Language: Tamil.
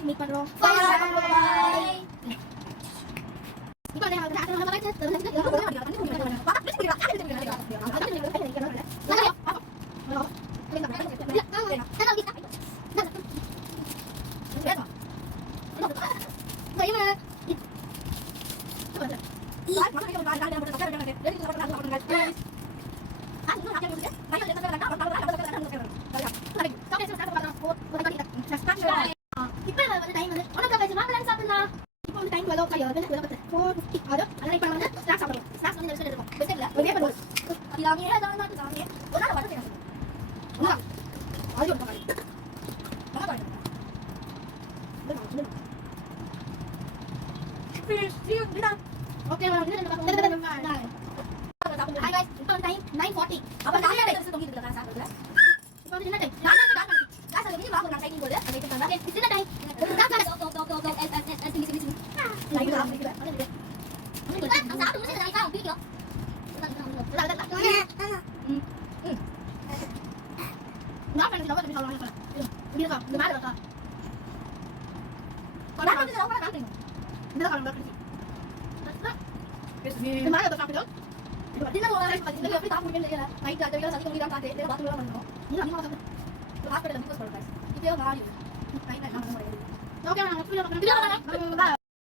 நெக்ஸ்ட் மீட் பண்றோம். Bye. Bye. இப்போ நான் Okay, Hi guys, இப்போ டைம் 9:40. அப்ப நான் எடுத்து தொங்கிட்டு இருக்கேன் சாப்பிடுங்க. இப்போ என்ன டைம்? நான் அது வந்து வாங்க நான் டைமிங் போடு அதை வெயிட் பண்ணா. என்ன டைம்? லைவ் ஆஃப் பண்ணிக்கிறேன். நான் சாப்பிட்டு முடிச்சது நான் சாப்பிட்டு பிடிக்கும். நான் பண்ணி சாப்பிட்டு சொல்லுவாங்க. இது இருக்கா? இந்த மாதிரி இருக்கா? நான் வந்து சாப்பிட காட்டுங்க. இந்த காலம் கட்டி. பேசுங்க. இந்த மாதிரி சாப்பிட்டு dinner ஓட பாத்தீங்கன்னா எப்படி சாப்பிட முடியும்னு தெரியல. நைட் அந்த வீடியோ சதிக்க முடியாம பார்த்தேன். வேற பாத்ரூம்ல வந்தோம். நீங்க நீங்க சாப்பிட்டு. ஹாஸ்பிடல்ல பிகாஸ் பண்ணுங்க. இப்போ நான் டைம் எல்லாம் பண்ண முடியாது. ஓகே நான் வீடியோ பார்க்கறேன்.